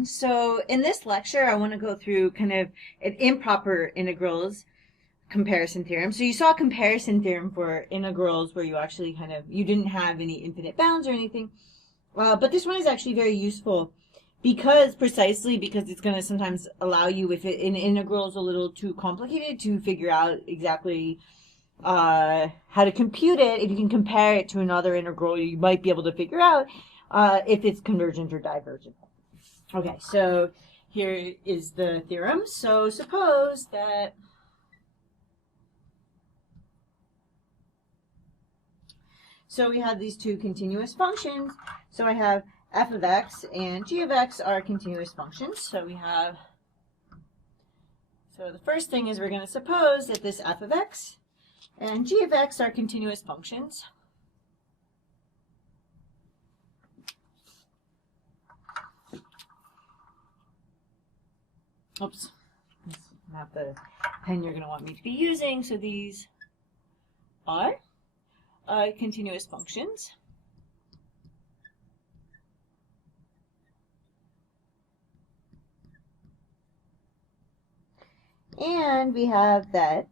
everyone. So in this lecture, I want to go through kind of an improper integrals comparison theorem. So you saw a comparison theorem for integrals where you actually you didn't have any infinite bounds or anything. But this one is actually very useful precisely because it's going to sometimes allow you, if an integral is a little too complicated, to figure out exactly how to compute it. If you can compare it to another integral, you might be able to figure out if it's convergent or divergent. Okay, so here is the theorem. So suppose that we have these two continuous functions. So I have f of x and g of x are continuous functions. So the first thing is we're going to suppose that this f of x and g of x are continuous functions. Oops, that's not the pen you're going to want me to be using. So these are continuous functions. And we have that.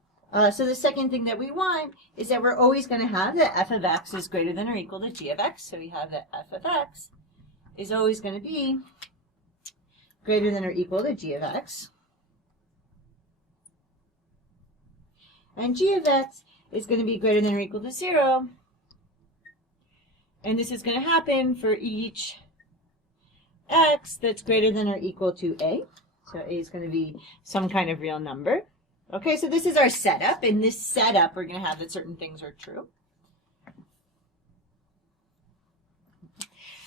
So the second thing that we want is that we're always going to have that f of x is greater than or equal to g of x. So we have that f of x is always going to be greater than or equal to g of x. And g of x is going to be greater than or equal to 0. And this is going to happen for each x that's greater than or equal to a. So a is going to be some kind of real number. Okay, so this is our setup. In this setup, we're going to have that certain things are true.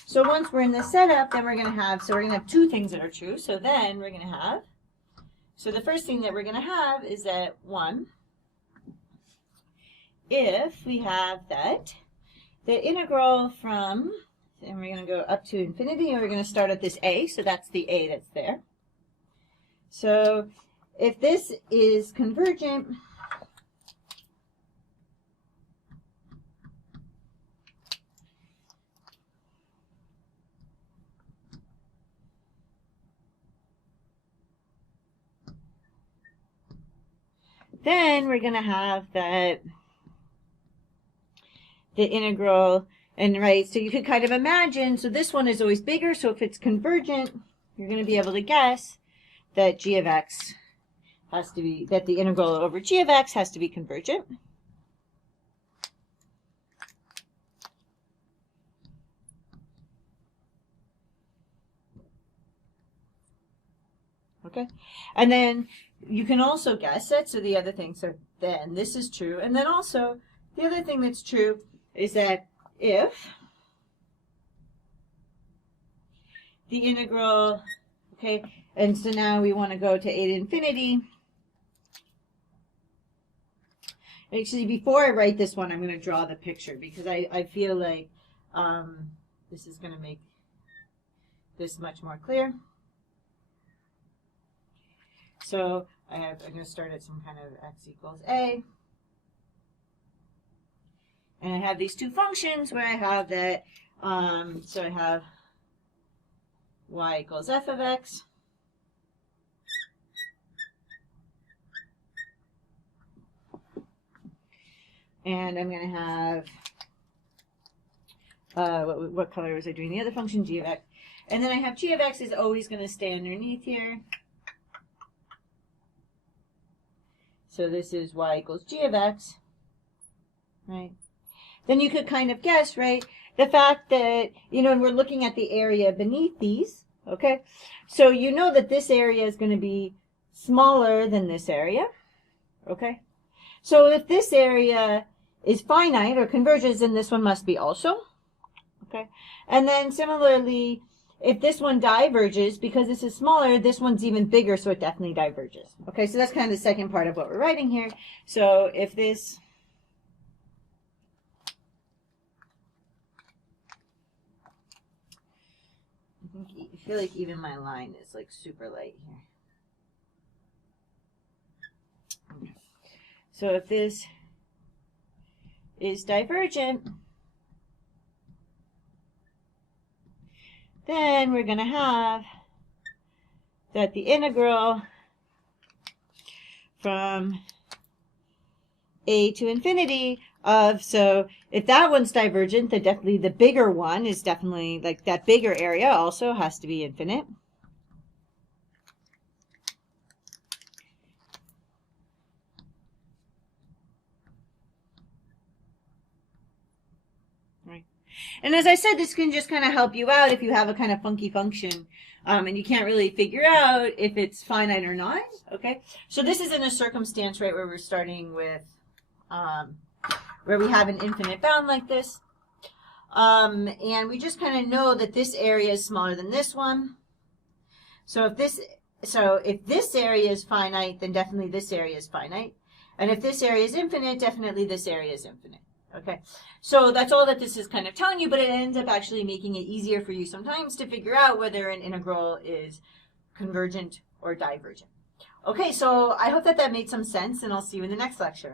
So once we're in this setup, then we're going to have two things that are true. So then we're going to have, so the first thing that we're going to have is that 1, if we have that the integral from, and we're going to go up to infinity, and we're going to start at this a, so that's the a that's there. So if this is convergent, then we're going to have that the integral, and right, so you could kind of imagine, so this one is always bigger, so if it's convergent, you're going to be able to guess that g of x has to be, that the integral over g of x has to be convergent. Okay, and then you can also guess it, so the other thing, so then this is true, and then also the other thing that's true is that if the integral, okay, and so now we want to go to a to infinity. Actually, before I write this one, I'm going to draw the picture because I feel like this is going to make this much more clear. So I'm going to start at some kind of x equals a. And I have these two functions where I have that, so I have y equals f of x. And I'm going to have, what color was I doing? The other function, g of x. And then I have g of x is always going to stay underneath here. So this is y equals g of x, right? Then you could kind of guess, right, the fact that, and we're looking at the area beneath these, okay? So you know that this area is going to be smaller than this area, okay? So if this area is finite or converges, then this one must be also, okay? And then similarly, if this one diverges, because this is smaller, this one's even bigger, so it definitely diverges. Okay, so that's kind of the second part of what we're writing here. So if this, I feel like even my line is like super light here. Okay. So if this is divergent, then we're going to have that the integral from a to infinity of, so if that one's divergent, then definitely the bigger one is definitely, like that bigger area also has to be infinite. Right. And as I said, this can just kind of help you out if you have a kind of funky function and you can't really figure out if it's finite or not. Okay, so this is in a circumstance, right, where we're starting with where we have an infinite bound like this. And we just kind of know that this area is smaller than this one. So if this area is finite, then definitely this area is finite. And if this area is infinite, definitely this area is infinite. Okay, so that's all that this is kind of telling you, but it ends up actually making it easier for you sometimes to figure out whether an integral is convergent or divergent. Okay, so I hope that made some sense, and I'll see you in the next lecture.